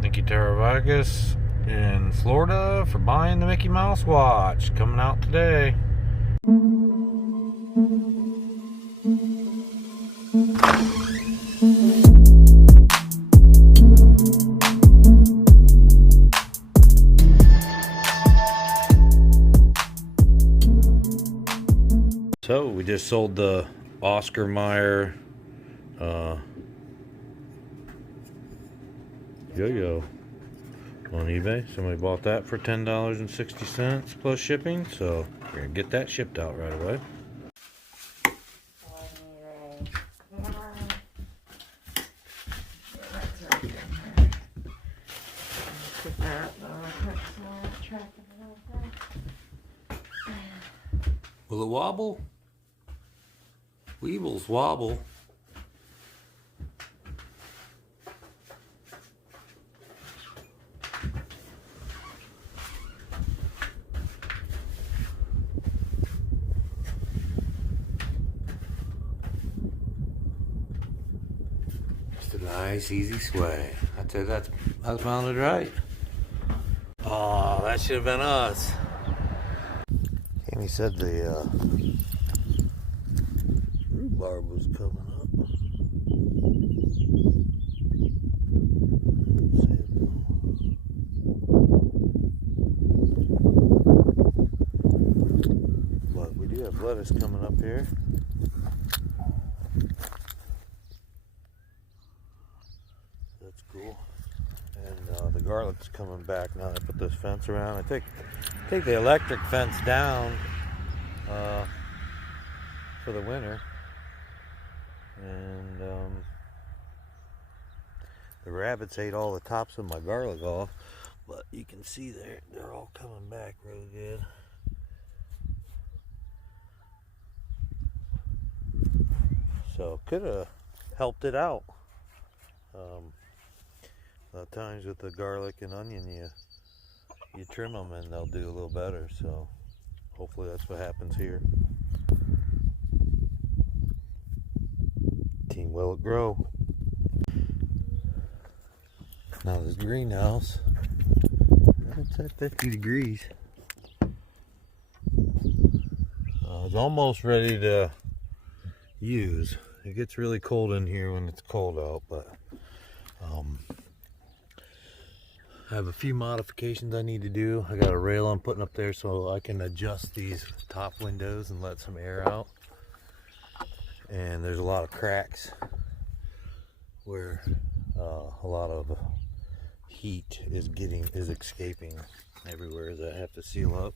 Thank you, Tara Vargas in Florida, for buying the Mickey Mouse watch. Coming out today. So we just sold the Oscar Mayer yo-yo on eBay. Somebody bought that for $10.60 plus shipping, so we're gonna get that shipped out right away. Will it wobble? Weebles wobble. Just a nice, easy sway. I'd say that's mounted right. Oh, that should have been us. Amy said the rhubarb was coming up. But we do have lettuce coming up here. That's cool. And the garlic's coming back now that I put this fence around. I take the electric fence down for the winter, and the rabbits ate all the tops of my garlic off, but you can see they're all coming back really good. So could have helped it out. A lot of times with the garlic and onion, you trim them and they'll do a little better. So hopefully that's what happens here. Team Will It Grow. Now this greenhouse, it's at 50 degrees. It's almost ready to use. It gets really cold in here when it's cold out, but I have a few modifications I need to do. I got a rail I'm putting up there so I can adjust these top windows and let some air out. And there's a lot of cracks where a lot of heat is escaping everywhere that I have to seal up.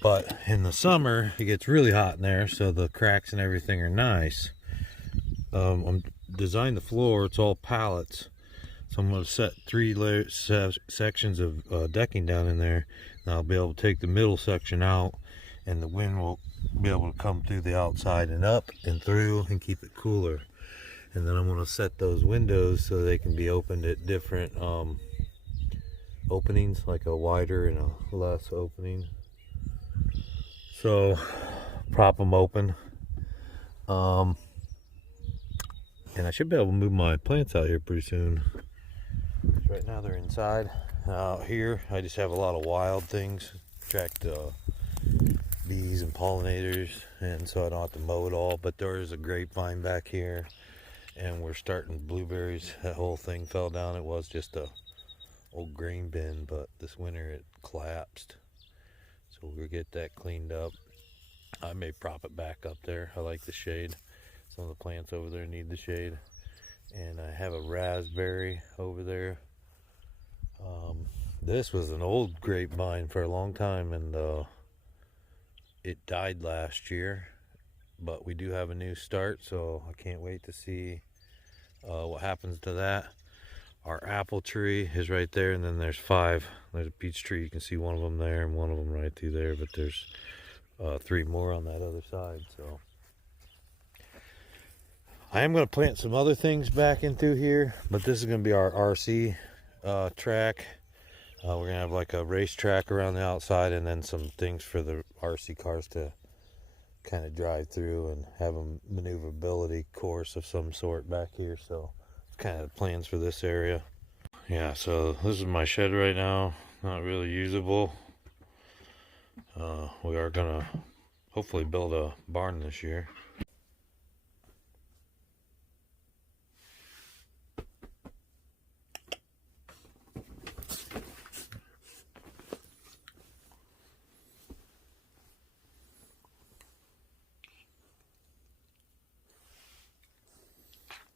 But in the summer it gets really hot in there, so the cracks and everything are nice. I'm designed the floor, it's all pallets. So I'm going to set 3 sections of decking down in there, and I'll be able to take the middle section out, and the wind will be able to come through the outside and up and through and keep it cooler. And then I'm going to set those windows so they can be opened at different openings, like a wider and a less opening. So prop them open. And I should be able to move my plants out here pretty soon. Right now they're inside. Out here I just have a lot of wild things, attract bees and pollinators, and so I don't have to mow it all. But there is a grapevine back here, and we're starting blueberries. That whole thing fell down. It was just a old grain bin, but this winter it collapsed, so we'll get that cleaned up. I may prop it back up there. I like the shade. Some of the plants over there need the shade. And I have a raspberry over there. This was an old grapevine for a long time, and it died last year. But we do have a new start, so I can't wait to see what happens to that. Our apple tree is right there, and then there's 5. There's a peach tree. You can see one of them there and one of them right through there, but there's 3 more on that other side. So I am going to plant some other things back in through here, but this is going to be our RC track. We're going to have like a race track around the outside, and then some things for the RC cars to kind of drive through and have a maneuverability course of some sort back here. So kind of plans for this area. Yeah, so this is my shed right now. Not really usable. We are gonna hopefully build a barn this year.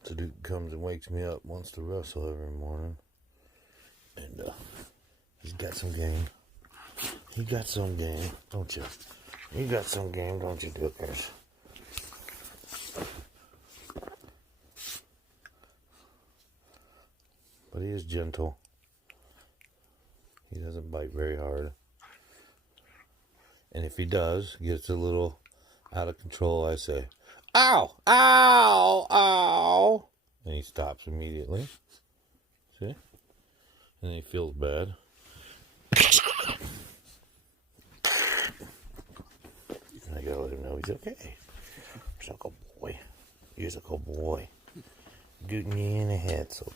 The dude comes and wakes me up, wants to wrestle every morning. And he's got some game. He got some game, don't you? You got some game, don't you, Dookers? But he is gentle. He doesn't bite very hard. And if he does, gets a little out of control, I say, ow, ow, ow. And he stops immediately. See? And he feels bad. And I gotta let him know he's okay. He's a good boy. He's a good boy. Dooting you in the head, so.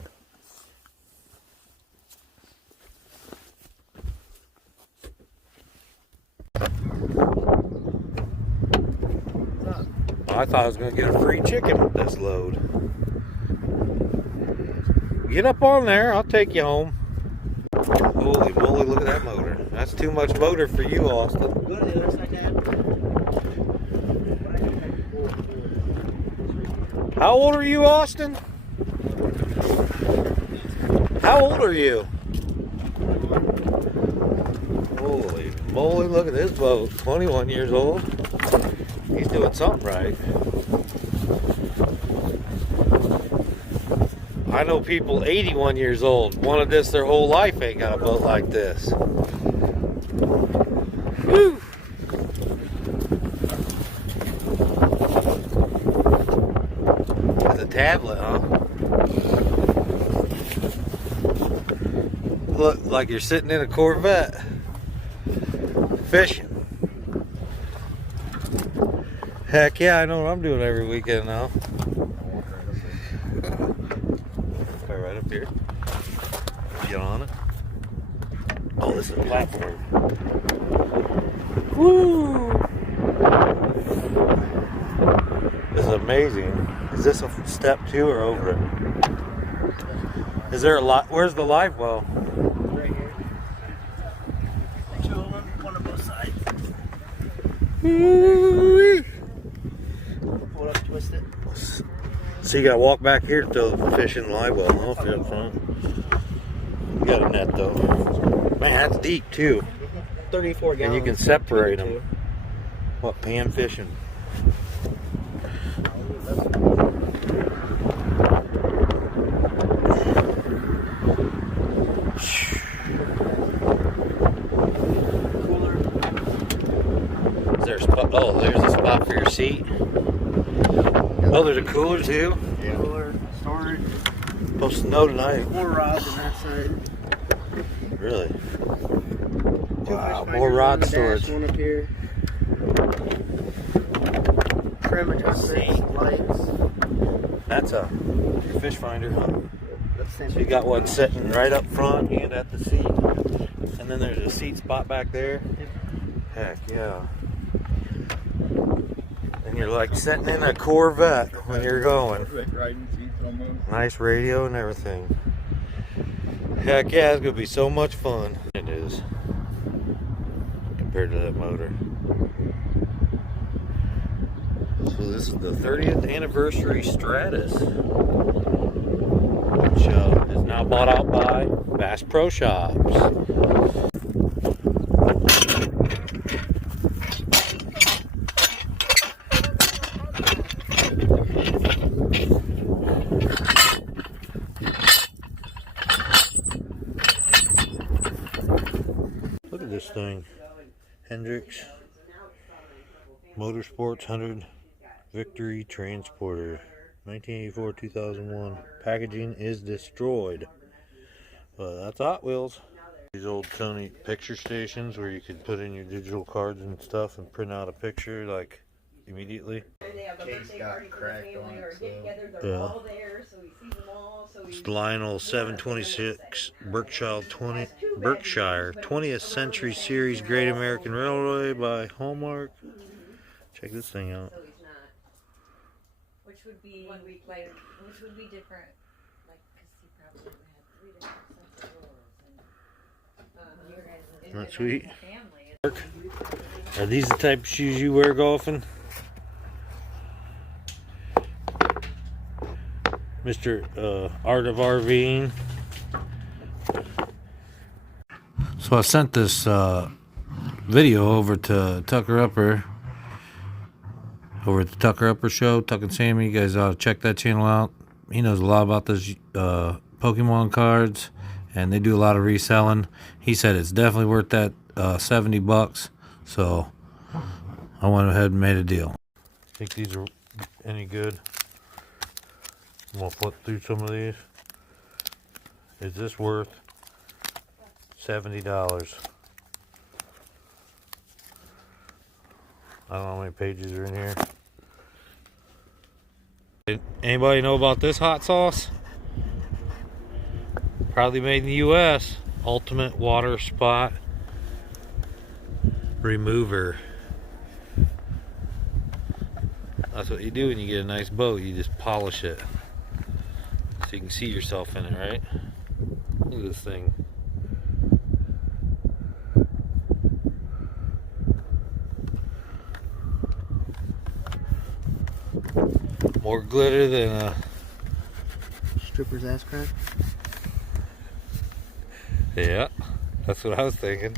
I thought I was going to get a free chicken with this load. Get up on there, I'll take you home. Holy moly, look at that motor. That's too much motor for you, Austin. Go to the other side, Dad. How old are you, Austin? How old are you? Holy moly, look at this boat. 21 years old. He's doing something right. I know people 81 years old wanted this their whole life, ain't got a boat like this. Woo! That's a tablet, huh? Look like you're sitting in a Corvette fishing. Heck yeah, I know what I'm doing every weekend now. Right up here. Get on it. Oh, this is a platform. Woo! This is amazing. Is this a step 2 or over it? Is there a lot? Where's the live well? Right here. Two of them, one on both sides. Woo-wee. Pull it up, twist it. So you gotta walk back here to throw the fish in the live well, huh? If you're up front. You got a net though. Man, that's deep too. 34 gallons. And you can separate them. What, pan fishing? Is there a spot? Oh, there's a spot for your seat. Oh, there's a cooler too? Yeah. Cooler, storage. Supposed to snow tonight. More rods on that side. Really? Two Wow, fish more finders, rod one on the storage. dash, one up here. Trim adjustments, lights. That's a fish finder, huh? That's the same So you got one sitting right up front and at the seat. And then there's a seat spot back there. Heck yeah. And you're like sitting in a Corvette when you're going. Nice radio and everything. Heck yeah, it's gonna be so much fun. It is. Compared to that motor. So this is the 30th anniversary Stratus, which is now bought out by Bass Pro Shops. Look at this thing. Hendrix Motorsports 100 Victory Transporter, 1984-2001. Packaging is destroyed. But that's Hot Wheels. These old Tony picture stations where you could put in your digital cards and stuff and print out a picture like immediately. They have a Case birthday got party for the cracked family on or it, a get so- together. They're Yeah. all there, so he sees them all. So It's Lionel 726 Berkshire 20th Century Series Great American Railway by Hallmark. Check this thing out. So he's not. Which would be One week like, later. which would be different, like, because he probably had 3 different sets of drawers, and your guys Isn't that as sweet? a family. Are these the type of shoes you wear golfing? Mr. Art of RVing. So I sent this video over to Tucker Upper, over at the Tucker Upper Show, Tuck and Sammy. You guys ought to check that channel out. He knows a lot about this Pokemon cards, and they do a lot of reselling. He said it's definitely worth that $70, so I went ahead and made a deal. Think these are any good? I'm gonna flip through some of these. Is this worth $70? I don't know how many pages are in here. Anybody know about this hot sauce? Proudly made in the US. Ultimate Water Spot Remover. That's what you do when you get a nice boat. You just polish it so you can see yourself in it, right? Look at this thing. More glitter than a Stripper's ass crack. yeah, that's what I was thinking.